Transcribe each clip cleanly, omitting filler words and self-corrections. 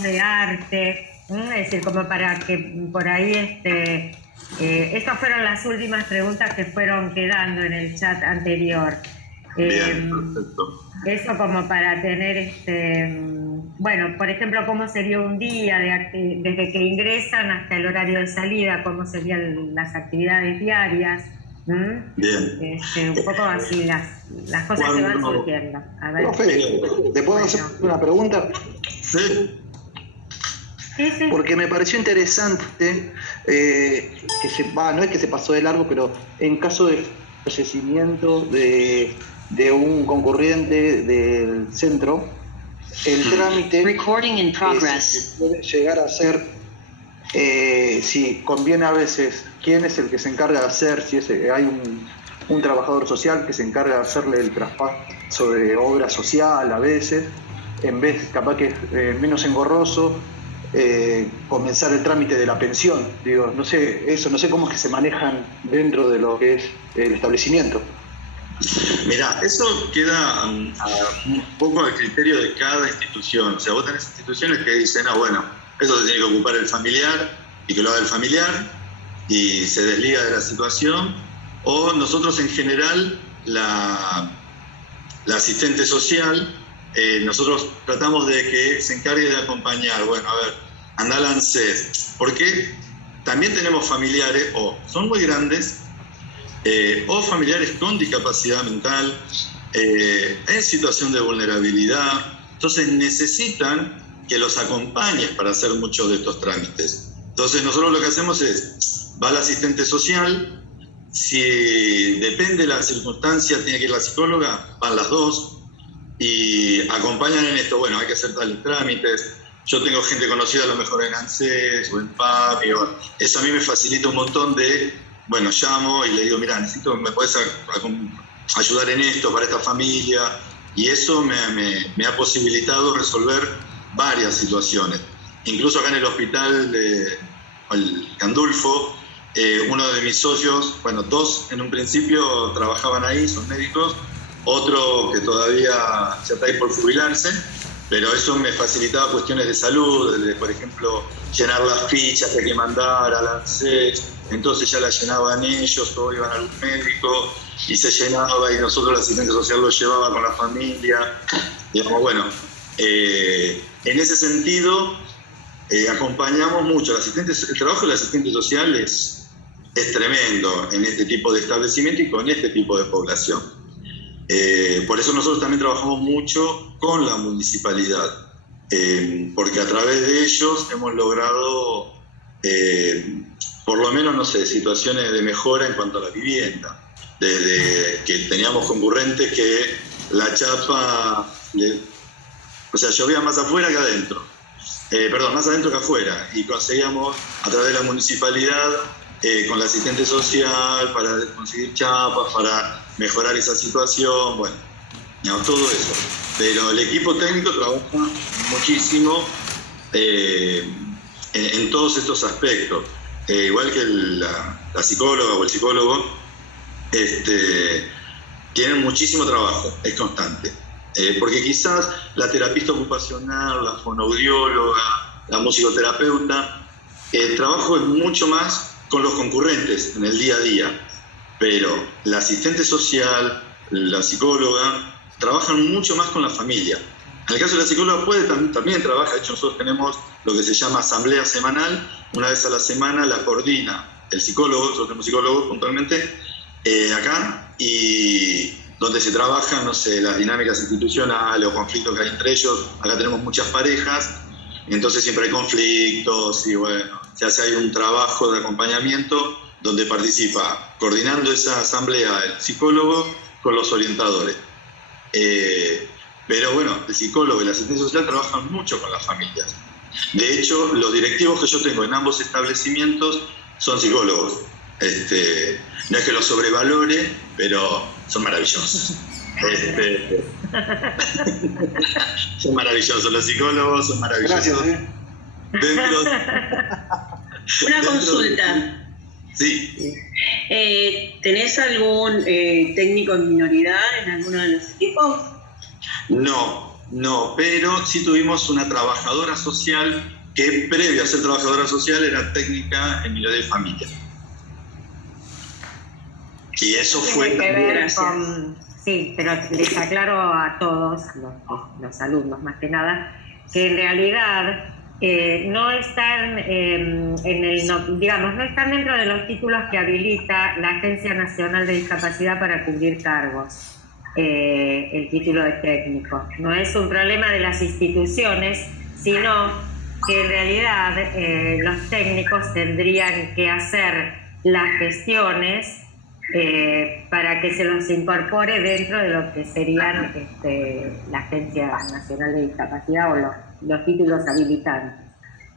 de arte, es decir, como para que por ahí estas fueron las últimas preguntas que fueron quedando en el chat anterior. Bien, perfecto. Eso como para tener, bueno, por ejemplo, cómo sería un día desde que ingresan hasta el horario de salida, cómo serían las actividades diarias. Bien. Un poco así las cosas que van surgiendo. A ver. Profe, ¿te puedo hacer una pregunta? Sí. Sí. Porque me pareció interesante no es que se pasó de largo, pero en caso de fallecimiento de un concurrente del centro, el trámite puede llegar a ser, si conviene a veces, quién es el que se encarga de hacer, si hay un trabajador social que se encarga de hacerle el traspaso de obra social a veces, en vez capaz que es menos engorroso, comenzar el trámite de la pensión. Digo, no sé cómo es que se manejan dentro de lo que es el establecimiento. Mirá, eso queda un poco al criterio de cada institución. O sea, vos tenés instituciones que dicen, bueno, eso se tiene que ocupar el familiar y que lo haga el familiar y se desliga de la situación. O nosotros en general, la asistente social, nosotros tratamos de que se encargue de acompañar. Bueno, a ver, anda al ANSES. Porque también tenemos familiares, o son muy grandes, o familiares con discapacidad mental, en situación de vulnerabilidad. Entonces necesitan que los acompañes para hacer muchos de estos trámites. Entonces nosotros lo que hacemos es, va al asistente social, si depende de la circunstancia, tiene que ir la psicóloga, van las dos y acompañan en esto. Bueno, hay que hacer tales trámites. Yo tengo gente conocida a lo mejor en ANSES o en PAPI, eso a mí me facilita un montón de, bueno, llamo y le digo, mira, me puedes ayudar en esto para esta familia, y eso me ha posibilitado resolver varias situaciones. Incluso acá en el hospital el Gandulfo, uno de mis socios, bueno, dos en un principio trabajaban ahí, son médicos, otro que todavía ya está ahí por jubilarse, pero eso me facilitaba cuestiones de salud, por ejemplo, llenar las fichas que hay que mandar al ANSES, entonces ya las llenaban ellos o iban al médico y se llenaba y nosotros la asistente social lo llevaba con la familia. Digamos, bueno, en ese sentido acompañamos mucho. El trabajo del asistente social es tremendo en este tipo de establecimiento y con este tipo de población. Por eso nosotros también trabajamos mucho con la municipalidad, porque a través de ellos hemos logrado, por lo menos, no sé, situaciones de mejora en cuanto a la vivienda. Desde que teníamos concurrentes que la chapa, llovía más afuera que adentro. Más adentro que afuera, y conseguíamos a través de la municipalidad, con la asistente social, para conseguir chapas, para mejorar esa situación, bueno, todo eso. Pero el equipo técnico trabaja muchísimo en todos estos aspectos. Igual que la psicóloga o el psicólogo, tienen muchísimo trabajo, es constante. Porque quizás la terapista ocupacional, la fonoaudióloga, la musicoterapeuta, el trabajo es mucho más con los concurrentes en el día a día, pero la asistente social, la psicóloga, trabajan mucho más con la familia. En el caso de la psicóloga también trabaja, de hecho nosotros tenemos lo que se llama asamblea semanal, una vez a la semana la coordina el psicólogo, nosotros tenemos psicólogos puntualmente acá, y donde se trabajan, no sé, las dinámicas institucionales o conflictos que hay entre ellos. Acá tenemos muchas parejas, entonces siempre hay conflictos y bueno, ya se hay un trabajo de acompañamiento donde participa, coordinando esa asamblea, el psicólogo con los orientadores. Pero bueno, el psicólogo y la asistencia social trabajan mucho con las familias. De hecho, los directivos que yo tengo en ambos establecimientos son psicólogos. No es que los sobrevalore, pero son maravillosos. Son maravillosos los psicólogos, son maravillosos. Gracias. Una consulta. Sí. ¿Tenés algún técnico en minoridad en alguno de los equipos? No, no, pero sí tuvimos una trabajadora social que previo a ser trabajadora social era técnica en Minería de Familia. Y eso fue Tiene que también... ver con, sí, pero les aclaro a todos, los alumnos más que nada, que en realidad no están no están dentro de los títulos que habilita la Agencia Nacional de Discapacidad para cubrir cargos, el título de técnico. No es un problema de las instituciones, sino que en realidad los técnicos tendrían que hacer las gestiones para que se los incorpore dentro de lo que serían la Agencia Nacional de Discapacidad o los títulos habilitantes.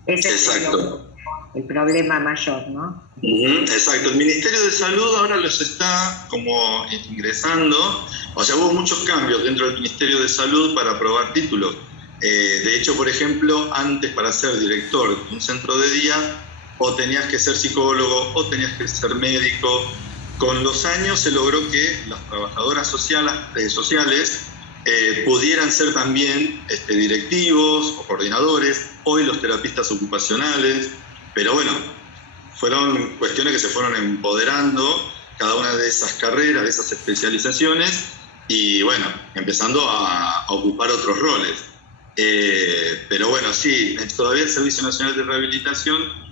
Ese Exacto. es el problema mayor, ¿no? Exacto. El Ministerio de Salud ahora los está como ingresando, o sea, hubo muchos cambios dentro del Ministerio de Salud para aprobar títulos. De hecho, por ejemplo, antes para ser director de un centro de día, o tenías que ser psicólogo, o tenías que ser médico. Con los años se logró que las trabajadoras sociales pudieran ser también directivos o coordinadores, hoy los terapistas ocupacionales, pero bueno, fueron cuestiones que se fueron empoderando cada una de esas carreras, de esas especializaciones, y bueno, empezando a ocupar otros roles. Pero bueno, sí, todavía el Servicio Nacional de Rehabilitación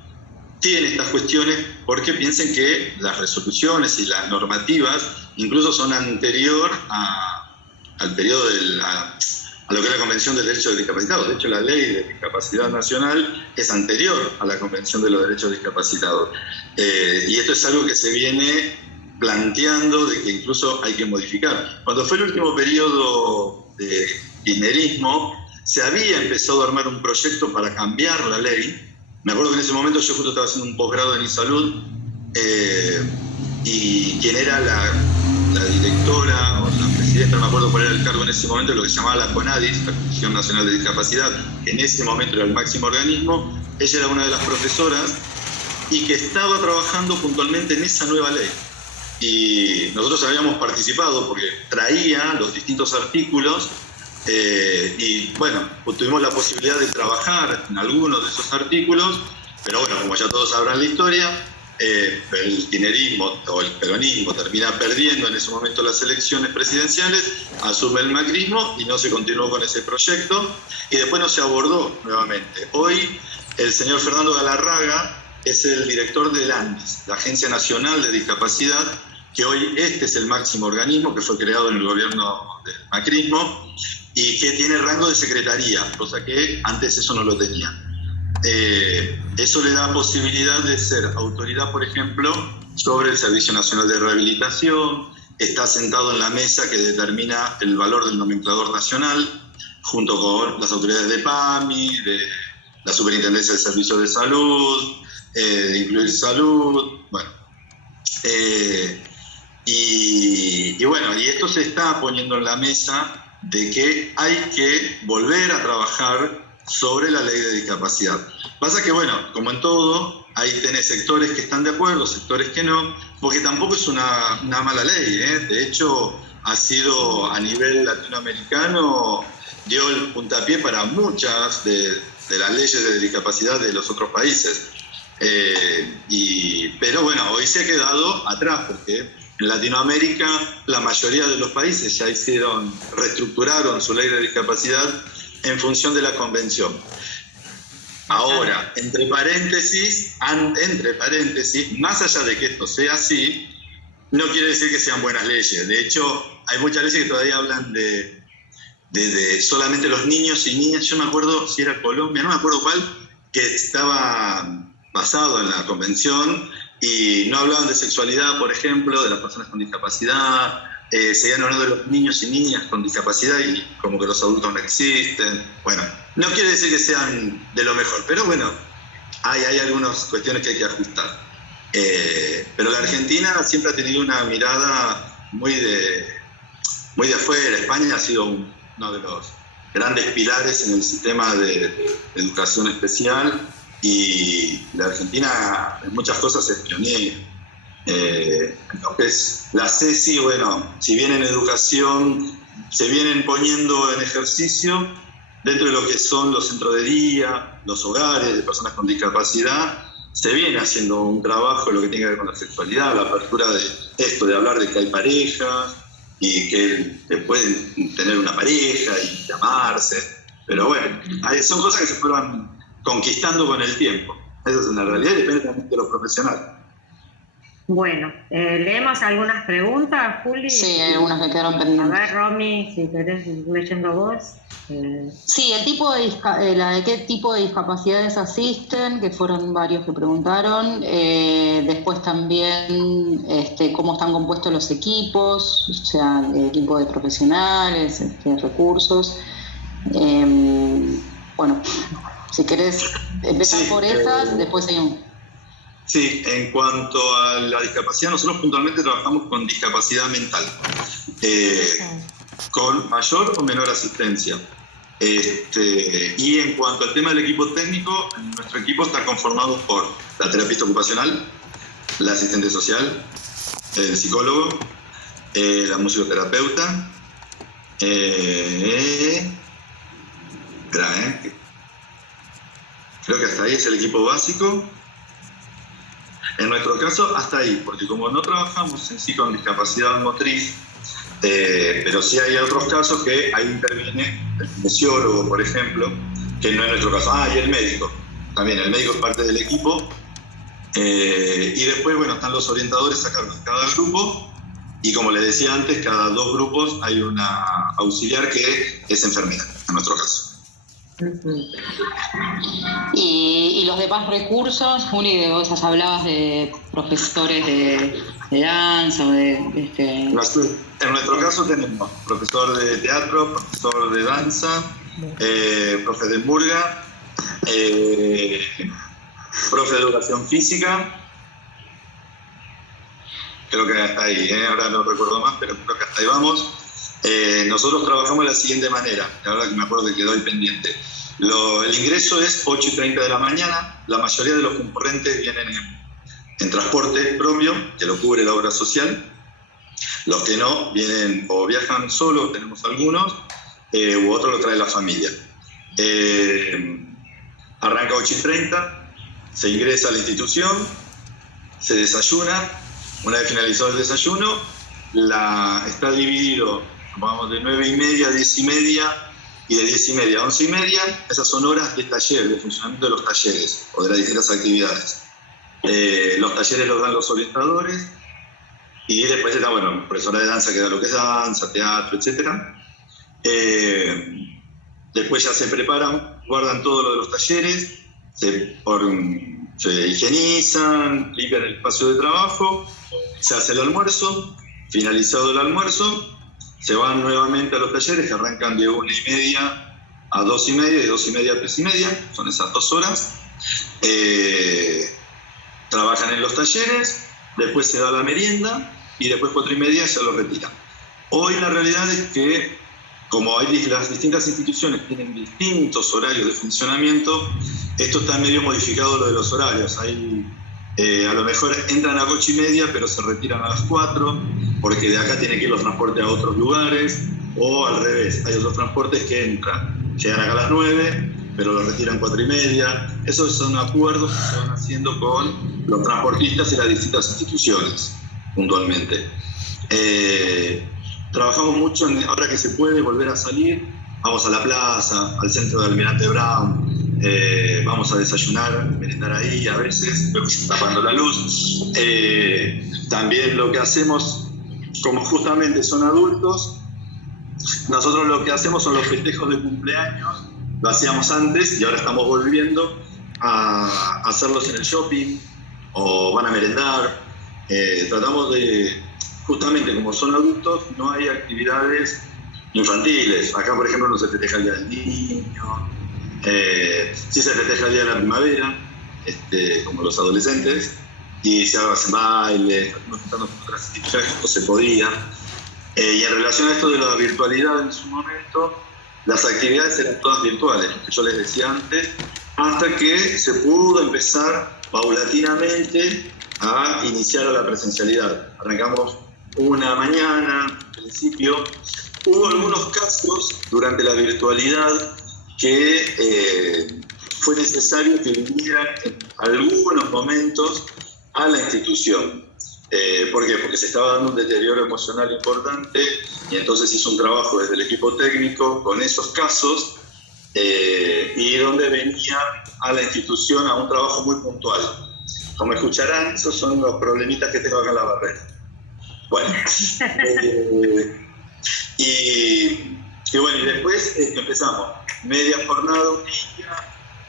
tiene estas cuestiones porque piensen que las resoluciones y las normativas incluso son anterior al periodo a lo que es la Convención del Derecho de Discapacitados. De hecho, la Ley de Discapacidad Nacional es anterior a la Convención de los Derechos Discapacitados. Y esto es algo que se viene planteando de que incluso hay que modificar. Cuando fue el último periodo de kirchnerismo, se había empezado a armar un proyecto para cambiar la ley. Me acuerdo que en ese momento yo justo estaba haciendo un posgrado en e-salud y quien era la directora o la presidenta, no me acuerdo cuál era el cargo en ese momento, lo que se llamaba la CONADIS, la Comisión Nacional de Discapacidad, que en ese momento era el máximo organismo. Ella era una de las profesoras y que estaba trabajando puntualmente en esa nueva ley. Y nosotros habíamos participado porque traía los distintos artículos y bueno, pues tuvimos la posibilidad de trabajar en algunos de esos artículos, pero bueno, como ya todos sabrán la historia, el kirchnerismo o el peronismo termina perdiendo en ese momento las elecciones presidenciales, asume el macrismo y no se continuó con ese proyecto y después no se abordó nuevamente. Hoy el señor Fernando Galarraga es el director del ANDIS, la Agencia Nacional de Discapacidad, que hoy este es el máximo organismo que fue creado en el gobierno del macrismo y que tiene rango de secretaría, cosa que antes eso no lo tenía. Eso le da posibilidad de ser autoridad, por ejemplo, sobre el Servicio Nacional de Rehabilitación, está sentado en la mesa que determina el valor del nomenclador nacional, junto con las autoridades de PAMI, de la Superintendencia de Servicios de Salud, de Incluir Salud, bueno. Y bueno, y esto se está poniendo en la mesa de que hay que volver a trabajar sobre la ley de discapacidad. Pasa que, bueno, como en todo, ahí tenés sectores que están de acuerdo, sectores que no, porque tampoco es una mala ley, ¿eh? De hecho, ha sido a nivel latinoamericano, dio el puntapié para muchas de las leyes de discapacidad de los otros países. Pero bueno, hoy se ha quedado atrás, porque en Latinoamérica la mayoría de los países ya reestructuraron su ley de discapacidad en función de la convención. Ahora, entre paréntesis, más allá de que esto sea así, no quiere decir que sean buenas leyes. De hecho, hay muchas leyes que todavía hablan de solamente los niños y niñas. Yo me acuerdo si era Colombia, no me acuerdo cuál, que estaba basado en la convención y no hablaban de sexualidad, por ejemplo, de las personas con discapacidad. Seguían hablando de los niños y niñas con discapacidad y como que los adultos no existen. Bueno, no quiere decir que sean de lo mejor, pero bueno, hay algunas cuestiones que hay que ajustar. Pero la Argentina siempre ha tenido una mirada muy de afuera. España ha sido uno de los grandes pilares en el sistema de educación especial y la Argentina en muchas cosas es pionera. Lo que es la CESI, bueno, si bien en educación se vienen poniendo en ejercicio dentro de lo que son los centros de día, los hogares de personas con discapacidad. Se viene haciendo un trabajo en lo que tiene que ver con la sexualidad, la apertura de esto, de hablar de que hay parejas y que pueden tener una pareja y llamarse. Pero bueno, son cosas que se fueron conquistando con el tiempo. Esa es una realidad y depende también de los profesionales. Bueno, leemos algunas preguntas, Juli. Sí, hay algunas que quedaron pendientes. A ver, Romy, si querés ir leyendo vos. Sí, el tipo de qué tipo de discapacidades asisten, que fueron varios que preguntaron. Después también cómo están compuestos los equipos, o sea, equipo de profesionales, recursos. Bueno, si querés empezar por esas, después hay un... Sí, en cuanto a la discapacidad, nosotros puntualmente trabajamos con discapacidad mental, con mayor o menor asistencia. Y en cuanto al tema del equipo técnico, nuestro equipo está conformado por la terapista ocupacional, la asistente social, el psicólogo, la musicoterapeuta, creo que hasta ahí es el equipo básico. En nuestro caso, hasta ahí, porque como no trabajamos en sí con discapacidad motriz, pero sí hay otros casos que ahí interviene el kinesiólogo, por ejemplo, que no es nuestro caso. Y el médico. También el médico es parte del equipo. Y después, bueno, están los orientadores a cargo de cada grupo. Y como les decía antes, cada 2 grupos hay una auxiliar que es enfermera, en nuestro caso. Y los demás recursos, Juli, vos hablabas de profesores de danza o En nuestro caso tenemos profesor de teatro, profesor de danza, profe de murga, profe de educación física. Creo que hasta ahí, ahora no recuerdo más, pero creo que hasta ahí vamos. Nosotros trabajamos de la siguiente manera, la verdad que me acuerdo que quedó ahí pendiente. El ingreso es 8:30 de la mañana, la mayoría de los concurrentes vienen en transporte propio, que lo cubre la obra social. Los que no, vienen o viajan solos, tenemos algunos, u otros lo trae la familia. Arranca 8:30, se ingresa a la institución, se desayuna. Una vez finalizado el desayuno, está dividido, vamos, de 9:30 a 10:30 y de 10:30 a 11:30. Esas son horas de taller, de funcionamiento de los talleres o de las distintas actividades. Los talleres los dan los orientadores y después está, bueno, profesora de danza que da lo que es danza, teatro, etc. Después ya se preparan, guardan todo lo de los talleres, se higienizan, limpian el espacio de trabajo, se hace el almuerzo. Finalizado el almuerzo, se van nuevamente a los talleres que arrancan de 1:30 a 2:30 y de 2:30 a 3:30, son esas 2 horas. Trabajan en los talleres, después se da la merienda y después 4:30 se los retiran. Hoy la realidad es que, como las distintas instituciones tienen distintos horarios de funcionamiento, esto está medio modificado lo de los horarios. A lo mejor entran a 8:30 pero se retiran a las 4 porque de acá tienen que ir los transportes a otros lugares, o al revés, hay otros transportes que llegan acá a las 9 pero los retiran 4:30. Esos son acuerdos que se van haciendo con los transportistas y las distintas instituciones puntualmente. Trabajamos mucho ahora que se puede volver a salir, vamos a la plaza, al centro de Almirante Brown, vamos a desayunar, merendar ahí a veces, tapando la luz. También lo que hacemos, como justamente son adultos, nosotros lo que hacemos son los festejos de cumpleaños. Lo hacíamos antes y ahora estamos volviendo a hacerlos en el shopping o van a merendar. Tratamos de, justamente como son adultos, no hay actividades infantiles. Acá, por ejemplo, no se festeja el Día del Niño. Sí se festeja el Día de la Primavera, como los adolescentes, y se hacen bailes, estamos juntando con otras instituciones, no se podía. Y en relación a esto de la virtualidad en su momento, las actividades eran todas virtuales, lo que yo les decía antes, hasta que se pudo empezar paulatinamente a iniciar a la presencialidad. Arrancamos una mañana, al principio, Hubo algunos casos durante la virtualidad que fue necesario que vinieran en algunos momentos a la institución. ¿Por qué? Porque se estaba dando un deterioro emocional importante y entonces hizo un trabajo desde el equipo técnico con esos casos y donde venía a la institución a un trabajo muy puntual. Como escucharán, esos son los problemitas que tengo acá en la barrera. Bueno, y bueno, y después empezamos media jornada, un día,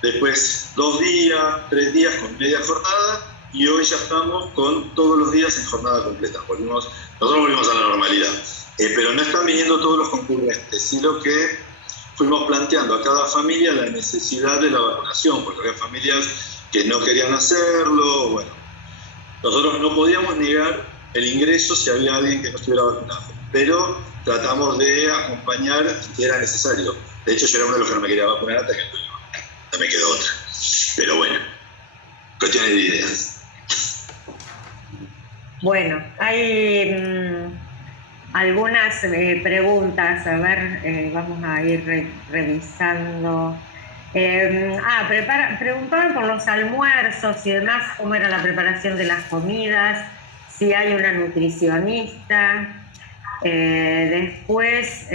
después 2 días, 3 días con media jornada, y hoy ya estamos con todos los días en jornada completa. Nosotros volvimos a la normalidad, pero no están viniendo todos los concurrentes, sino que fuimos planteando a cada familia la necesidad de la vacunación, porque había familias que no querían hacerlo. Bueno, nosotros no podíamos negar el ingreso si había alguien que no estuviera vacunado, pero tratamos de acompañar si era necesario. De hecho, yo era uno de los que no me quería vacunar hasta que no me quedó otra. Pero bueno, cuestiones de ideas. Bueno, hay algunas preguntas, a ver, vamos a ir revisando. Preguntaban por los almuerzos y demás, cómo era la preparación de las comidas, si hay una nutricionista. Después,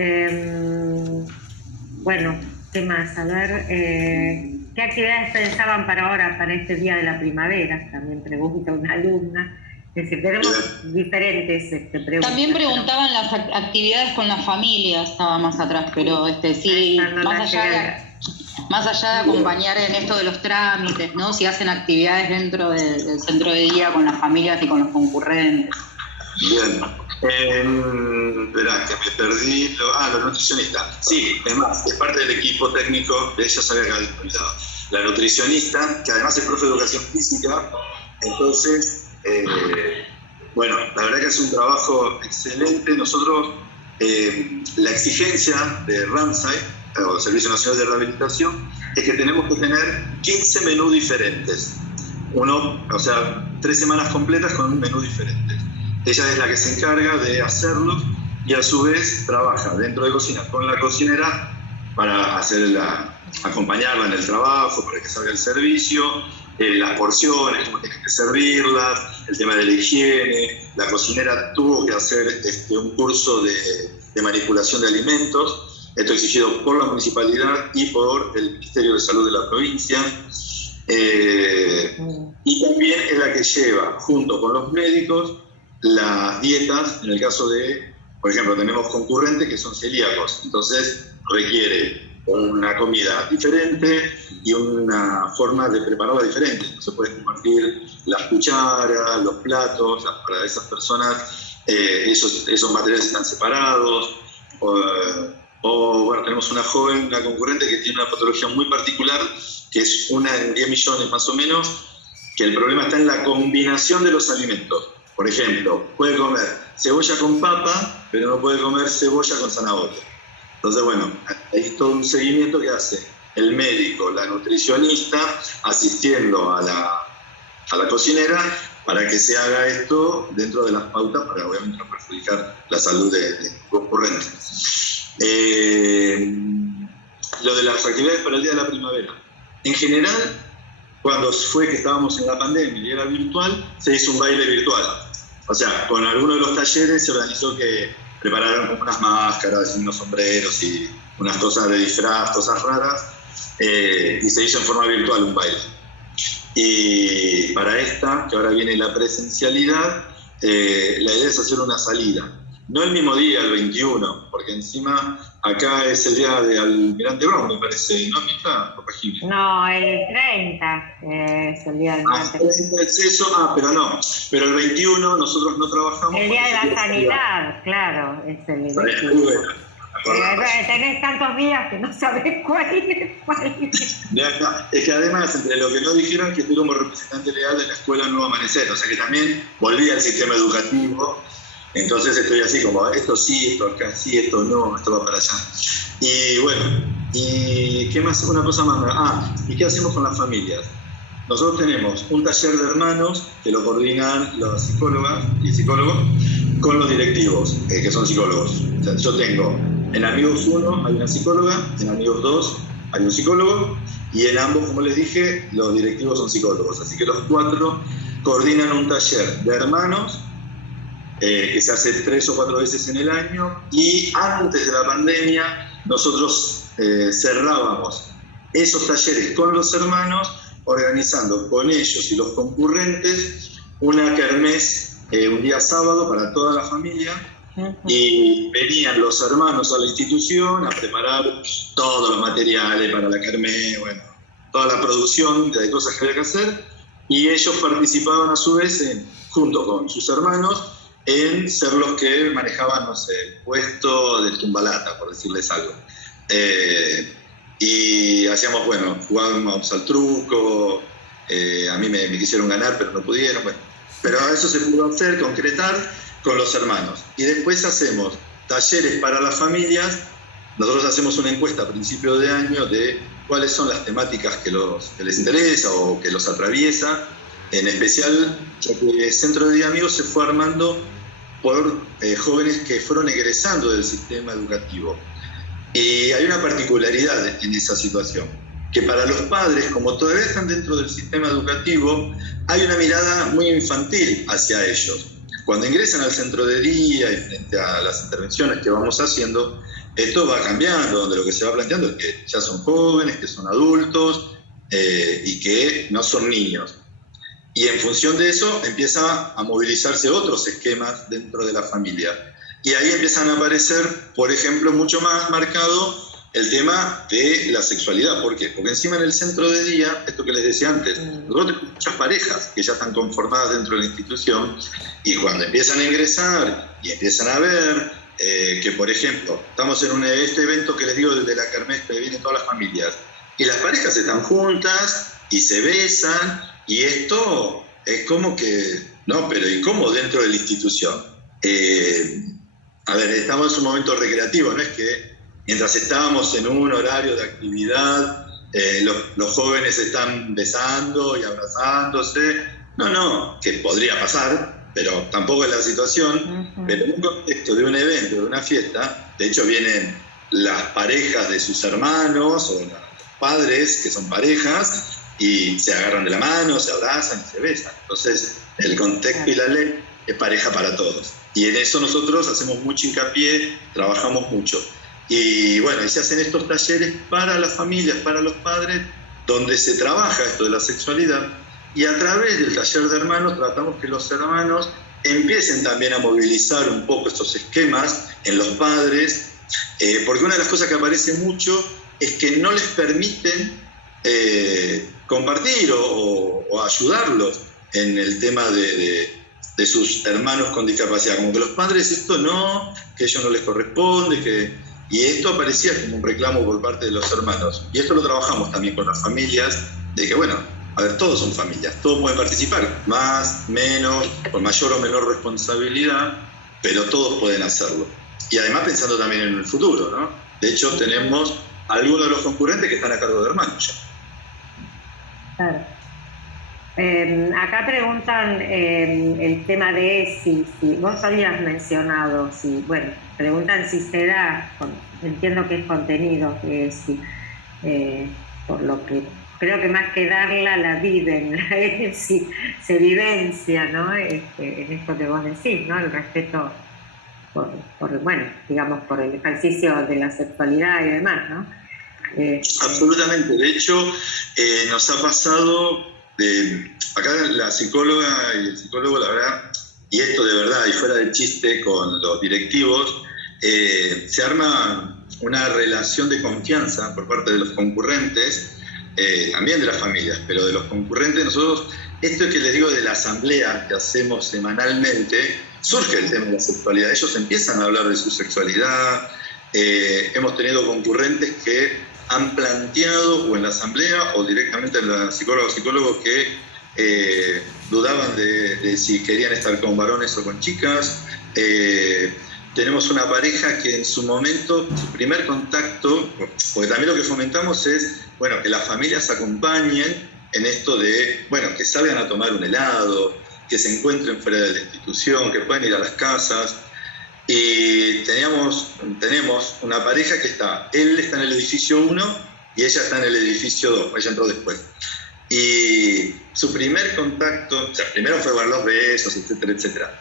bueno, ¿qué más? A ver, ¿qué actividades pensaban para ahora, para este día de la primavera? También pregunta una alumna. Es decir, tenemos diferentes preguntas. También preguntaban las actividades con las familias, estaba más atrás, pero sí, más allá de acompañar en esto de los trámites, ¿no? Si hacen actividades dentro del centro de día con las familias y con los concurrentes. Bien. Verá, que me perdí. Los nutricionistas. Sí, es más, es parte del equipo técnico, de ellos había quedado olvidado. La nutricionista, que además es profe de educación física, entonces, bueno, la verdad que es un trabajo excelente. Nosotros, la exigencia de RAMSAI, o Servicio Nacional de Rehabilitación, es que tenemos que tener 15 menús diferentes. 3 semanas completas con un menú diferente. Ella es la que se encarga de hacerlos y a su vez trabaja dentro de cocina con la cocinera para acompañarla en el trabajo, para que salga el servicio, las porciones, cómo tienen que servirlas, el tema de la higiene. La cocinera tuvo que hacer un curso de manipulación de alimentos, esto exigido por la municipalidad y por el Ministerio de Salud de la provincia. Y también es la que lleva, junto con los médicos, las dietas. En el caso de, por ejemplo, tenemos concurrentes que son celíacos, entonces requiere una comida diferente y una forma de prepararla diferente. No se puede compartir las cucharas, los platos. Para esas personas esos materiales están separados. Bueno, tenemos una concurrente que tiene una patología muy particular, que es una en 10 millones más o menos, que el problema está en la combinación de los alimentos. Por ejemplo, puede comer cebolla con papa, pero no puede comer cebolla con zanahoria. Entonces, bueno, hay todo un seguimiento que hace el médico, la nutricionista, asistiendo a la cocinera para que se haga esto dentro de las pautas, para obviamente no perjudicar la salud de concurrente. Lo de las actividades para el día de la primavera. En general, cuando fue que estábamos en la pandemia y era virtual, se hizo un baile virtual. O sea, con algunos de los talleres se organizó que prepararon como unas máscaras y unos sombreros y unas cosas de disfraz, cosas raras, y se hizo en forma virtual un baile. Y para esta, que ahora viene la presencialidad, la idea es hacer una salida. No el mismo día, el 21, porque encima acá es el día de Almirante Brown, me parece, ¿no? No, el 30 es el día del martes. Es eso, pero no. Pero el 21 nosotros no trabajamos. El día de la sanidad, claro, es el 21. Tenés tantos días que no sabés cuál es cuál. Es que además, entre lo que no dijeron, que estoy como representante legal de la Escuela Nuevo Amanecer, o sea que también volví al sistema educativo. Entonces estoy así como, esto sí, esto acá sí, esto no, esto va para allá. Y bueno, ¿y qué más? Una cosa más. ¿Y qué hacemos con las familias? Nosotros tenemos un taller de hermanos que lo coordinan las psicólogas y psicólogos con los directivos, que son psicólogos. O sea, yo tengo En Amigos 1 hay una psicóloga, en Amigos 2 hay un psicólogo, y en ambos, como les dije, los directivos son psicólogos. Así que los 4 coordinan un taller de hermanos que se hace 3 o 4 veces en el año, y antes de la pandemia nosotros cerrábamos esos talleres con los hermanos, organizando con ellos y los concurrentes una kermés un día sábado para toda la familia, y venían los hermanos a la institución a preparar todos los materiales para la kermés, bueno, toda la producción de cosas que había que hacer, y ellos participaban a su vez, junto con sus hermanos, en ser los que manejaban, no sé, el puesto del tumbalata, por decirles algo. Y hacíamos, bueno, jugábamos al truco, a mí me quisieron ganar, pero no pudieron, bueno. Pero eso se pudo hacer, concretar con los hermanos. Y después hacemos talleres para las familias. Nosotros hacemos una encuesta a principio de año de cuáles son las temáticas que les interesa o que los atraviesa. En especial, ya que el Centro de Día Amigos se fue armando por jóvenes que fueron egresando del sistema educativo. Y hay una particularidad en esa situación, que para los padres, como todavía están dentro del sistema educativo, hay una mirada muy infantil hacia ellos. Cuando ingresan al centro de día y frente a las intervenciones que vamos haciendo, esto va cambiando, donde lo que se va planteando es que ya son jóvenes, que son adultos y que no son niños. Y en función de eso empieza a movilizarse otros esquemas dentro de la familia. Y ahí empiezan a aparecer, por ejemplo, mucho más marcado el tema de la sexualidad. ¿Por qué? Porque encima en el centro de día, esto que les decía antes, nosotros tenemos muchas parejas que ya están conformadas dentro de la institución, y cuando empiezan a ingresar y empiezan a ver que, por ejemplo, estamos en este evento que les digo de la kermés, que vienen todas las familias, y las parejas están juntas y se besan, y esto es como que, no, pero ¿y cómo dentro de la institución? A ver, estamos en un momento recreativo, no es que mientras estábamos en un horario de actividad, los jóvenes están besando y abrazándose. No, que podría pasar, pero tampoco es la situación. Pero en un contexto de un evento, de una fiesta, de hecho vienen las parejas de sus hermanos o los padres que son parejas y se agarran de la mano, se abrazan y se besan. Entonces, el contexto y la ley es pareja para todos. Y en eso nosotros hacemos mucho hincapié, trabajamos mucho. Y bueno, y se hacen estos talleres para las familias, para los padres, donde se trabaja esto de la sexualidad, y a través del taller de hermanos tratamos que los hermanos empiecen también a movilizar un poco estos esquemas en los padres, porque una de las cosas que aparece mucho es que no les permiten compartir o ayudarlos en el tema de sus hermanos con discapacidad, como que los padres esto no, que a ellos no les corresponde, y esto aparecía como un reclamo por parte de los hermanos. Y esto lo trabajamos también con las familias, de que bueno, a ver, todos son familias, todos pueden participar, más, menos, con mayor o menor responsabilidad, pero todos pueden hacerlo. Y además pensando también en el futuro, ¿no? De hecho, tenemos algunos de los concurrentes que están a cargo de hermanos ya. Claro. Acá preguntan el tema de si vos habías mencionado, preguntan si se da, entiendo que es contenido, por lo que creo que más que darla, la viven, se vivencia, ¿no? En esto que vos decís, ¿no? El respeto por el ejercicio de la sexualidad y demás, ¿no? Absolutamente. De hecho, nos ha pasado, acá la psicóloga y el psicólogo, la verdad, y esto de verdad, y fuera de chiste con los directivos, se arma una relación de confianza por parte de los concurrentes, también de las familias, pero de los concurrentes. Nosotros, esto que les digo de la asamblea que hacemos semanalmente, surge el tema de la sexualidad. Ellos empiezan a hablar de su sexualidad. Hemos tenido concurrentes que han planteado, o en la asamblea, o directamente en la psicólogo que dudaban de si querían estar con varones o con chicas. Tenemos una pareja que en su momento, su primer contacto, porque también lo que fomentamos es, bueno, que las familias acompañen en esto de, bueno, que salgan a tomar un helado, que se encuentren fuera de la institución, que pueden ir a las casas. Y tenemos una pareja que él está en el edificio 1 y ella está en el edificio 2, ella entró después. Y su primer contacto, o sea, primero fue dar los besos, etcétera, etcétera.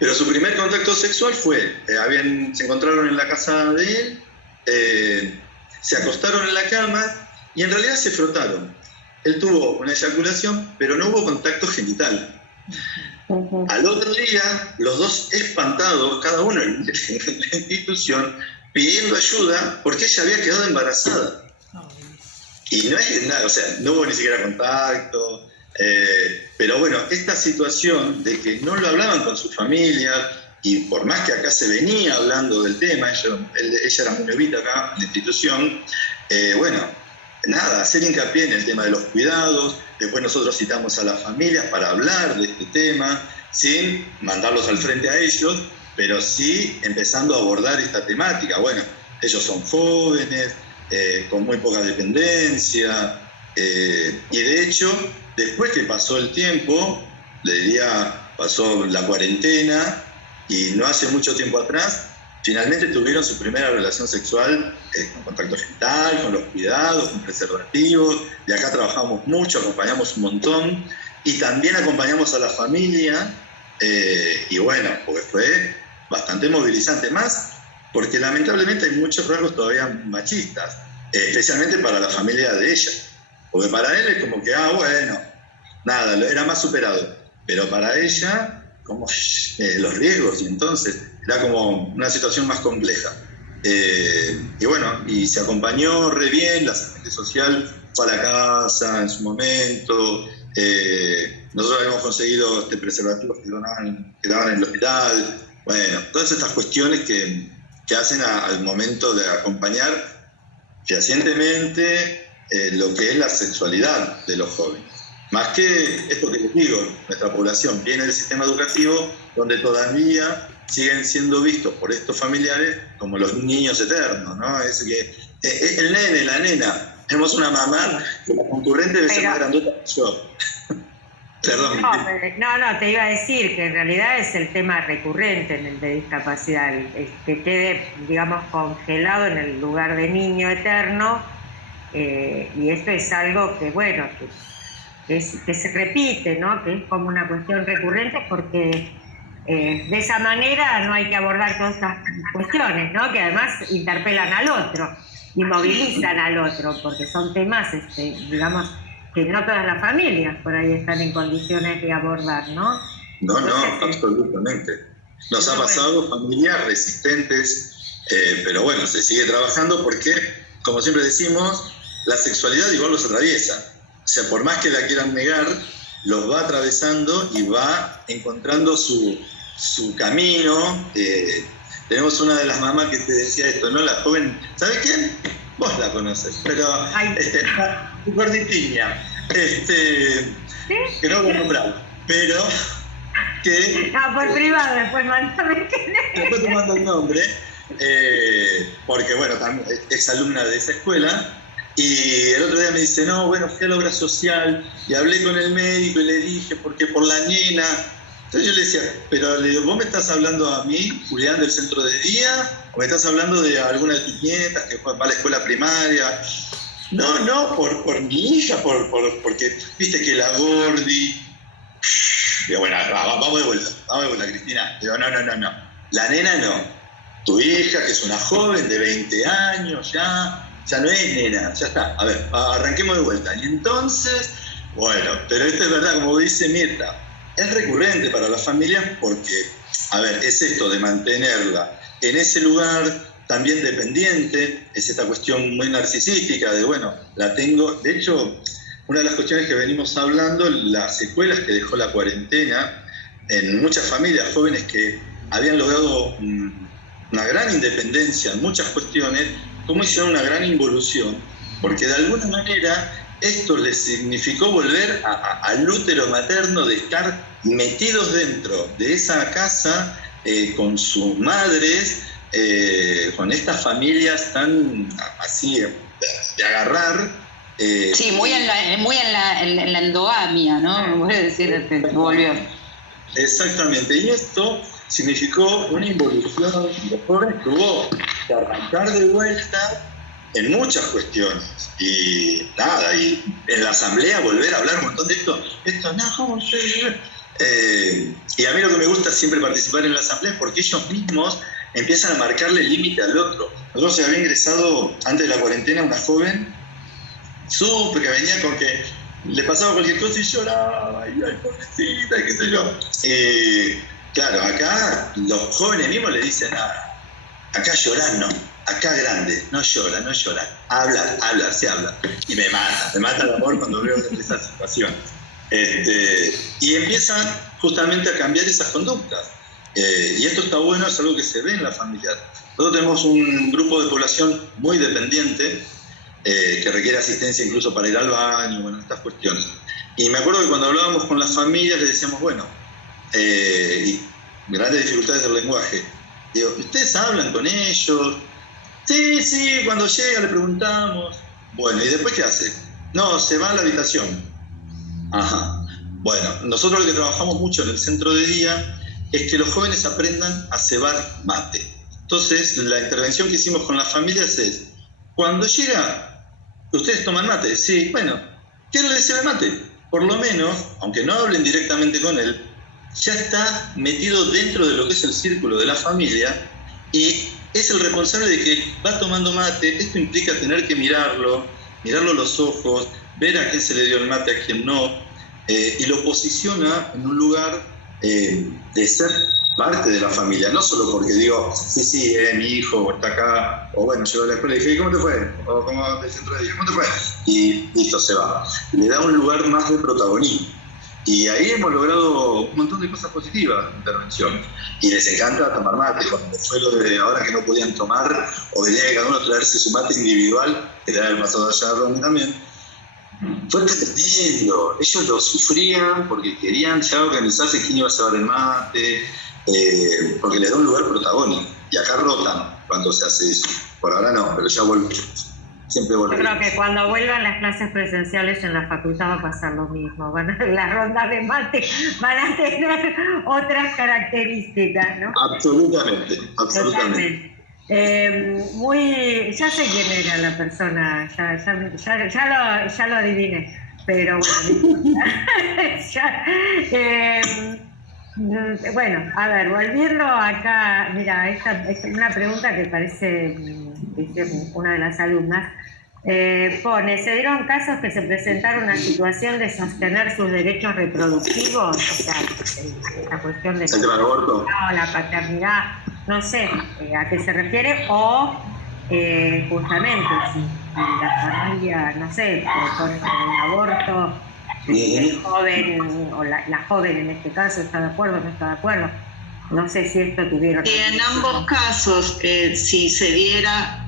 Pero su primer contacto sexual fue, se encontraron en la casa de él, se acostaron en la cama y en realidad se frotaron. Él tuvo una eyaculación, pero no hubo contacto genital. Al otro día, los dos espantados, cada uno en la institución, pidiendo ayuda porque ella había quedado embarazada. Y no es nada, o sea, no hubo ni siquiera contacto. Pero bueno, esta situación de que no lo hablaban con sus familias, y por más que acá se venía hablando del tema, ella era muy novita acá en la institución, bueno, nada, hacer hincapié en el tema de los cuidados. Después nosotros citamos a las familias para hablar de este tema, sin mandarlos al frente a ellos, pero sí empezando a abordar esta temática. Bueno, ellos son jóvenes, con muy poca dependencia, y de hecho, después que pasó el tiempo, le diría, pasó la cuarentena, y no hace mucho tiempo atrás, finalmente tuvieron su primera relación sexual con contacto genital, con los cuidados, con preservativos, y acá trabajamos mucho, acompañamos un montón, y también acompañamos a la familia, y bueno, porque fue bastante movilizante, más porque lamentablemente hay muchos rasgos todavía machistas, especialmente para la familia de ella, porque para él es como que, bueno, nada, era más superado, pero para ella, como los riesgos, y entonces era como una situación más compleja. Y bueno, y se acompañó re bien, la asistente social fue a la casa en su momento, nosotros habíamos conseguido preservativos que daban en el hospital, bueno, todas estas cuestiones que hacen al momento de acompañar fehacientemente lo que es la sexualidad de los jóvenes. Más que esto que les digo, nuestra población viene del sistema educativo donde todavía siguen siendo vistos por estos familiares como los niños eternos, ¿no? Es que el nene, la nena, tenemos una mamá que la concurrente debe ser más grandota que yo. Perdón. No, te iba a decir que en realidad es el tema recurrente en el de discapacidad, el que quede, digamos, congelado en el lugar de niño eterno, y esto es algo que, bueno, que se repite, ¿no? Que es como una cuestión recurrente porque de esa manera no hay que abordar todas estas cuestiones, ¿no? Que además interpelan al otro y movilizan al otro, porque son temas, digamos, que no todas las familias por ahí están en condiciones de abordar, ¿no? No, Entonces, absolutamente. Nos ha pasado familias resistentes, pero bueno, se sigue trabajando porque, como siempre decimos, la sexualidad igual los atraviesa. O sea, por más que la quieran negar, los va atravesando y va encontrando su camino. Tenemos una de las mamás que te decía esto, ¿no? La joven, ¿sabes quién? Vos la conoces, pero gordipiña, que no voy a nombrar, pero que... por privado, después mándame quién es. Después te mando el nombre, porque bueno, también es alumna de esa escuela. Y el otro día me dice, no, bueno, fui a la obra social y hablé con el médico y le dije, porque por la nena. Entonces yo le decía, pero ¿vos me estás hablando a mí, Julián, del centro de día? ¿O me estás hablando de alguna de tus nietas que va a la escuela primaria? No, por mi hija, porque viste que la Gordi... Digo, bueno, vamos de vuelta, Cristina. Digo, no. La nena no. Tu hija, que es una joven de 20 años ya no es nena, ya está. A ver, arranquemos de vuelta. Y entonces, bueno, pero esto es verdad, como dice Mirta, es recurrente para las familias porque, a ver, es esto de mantenerla en ese lugar también dependiente, es esta cuestión muy narcisística de, bueno, la tengo. De hecho, una de las cuestiones que venimos hablando, las secuelas que dejó la cuarentena en muchas familias, jóvenes que habían logrado una gran independencia en muchas cuestiones, cómo hicieron una gran involución, porque de alguna manera esto les significó volver al útero materno, de estar metidos dentro de esa casa con sus madres, con estas familias tan así de agarrar. Sí, muy en la endogamia, ¿no? Voy a decir, volvió. Exactamente, y esto significó una involución. Los jóvenes tuvo que arrancar de vuelta en muchas cuestiones. Y nada, y en la asamblea volver a hablar un montón de esto, no, ¿cómo se...? Y a mí lo que me gusta es siempre participar en la asamblea porque ellos mismos empiezan a marcarle el límite al otro. Nosotros se había ingresado antes de la cuarentena una joven, que venía con que le pasaba cualquier cosa y lloraba, ay, pobrecita, qué sé yo. Claro, acá los jóvenes mismos le dicen, acá llorar no, acá grande, no llora, hablar, se habla. Y me mata el amor cuando veo esa situación. Y empiezan justamente a cambiar esas conductas. Y esto está bueno, es algo que se ve en la familia. Nosotros tenemos un grupo de población muy dependiente, que requiere asistencia incluso para ir al baño, bueno, estas cuestiones. Y me acuerdo que cuando hablábamos con las familias les decíamos, bueno, y grandes dificultades del lenguaje. Digo, ¿ustedes hablan con ellos? Sí, cuando llega le preguntamos. Bueno, ¿y después qué hace? No, se va a la habitación. Ajá. Bueno, nosotros lo que trabajamos mucho en el centro de día es que los jóvenes aprendan a cebar mate. Entonces, la intervención que hicimos con las familias es, cuando llega, ¿ustedes toman mate? Sí, bueno, ¿quién le cebe mate? Por lo menos, aunque no hablen directamente con él, ya está metido dentro de lo que es el círculo de la familia y es el responsable de que va tomando mate. Esto implica tener que mirarlo a los ojos, ver a quién se le dio el mate, a quién no, y lo posiciona en un lugar de ser parte de la familia, no solo porque digo, sí, mi hijo está acá, o bueno, llego a la escuela y dije, ¿cómo te fue? O como del centro de día, ¿cómo te fue? Y listo, se va. Le da un lugar más de protagonismo. Y ahí hemos logrado un montón de cosas positivas en intervención. Y les encanta tomar mate. Cuando fue lo de ahora que no podían tomar, o venía que cada uno traerse su mate individual, que era el pasado allá de Ronnie también, fue tremendo. Ellos lo sufrían porque querían ya organizarse quién iba a cebar el mate, porque les da un lugar protagónico. Y acá rotan cuando se hace eso. Por ahora no, pero ya vuelve. Siempre vuelve. Yo creo que cuando vuelvan las clases presenciales en la facultad va a pasar lo mismo. Las rondas de mate van a tener otras características, ¿no? Absolutamente. Ya sé quién era la persona, ya lo adiviné, pero bueno, bueno, a ver, volviendo acá, mira, esta es una pregunta que parece una de las alumnas. Pone, ¿se dieron casos que se presentaron una situación de sostener sus derechos reproductivos? O sea, la cuestión de la paternidad, no sé a qué se refiere, o justamente si la familia, no sé, propone un aborto, el joven, o la joven en este caso, ¿está de acuerdo o no está de acuerdo? No sé si esto tuvieron... En ambos casos, si se diera...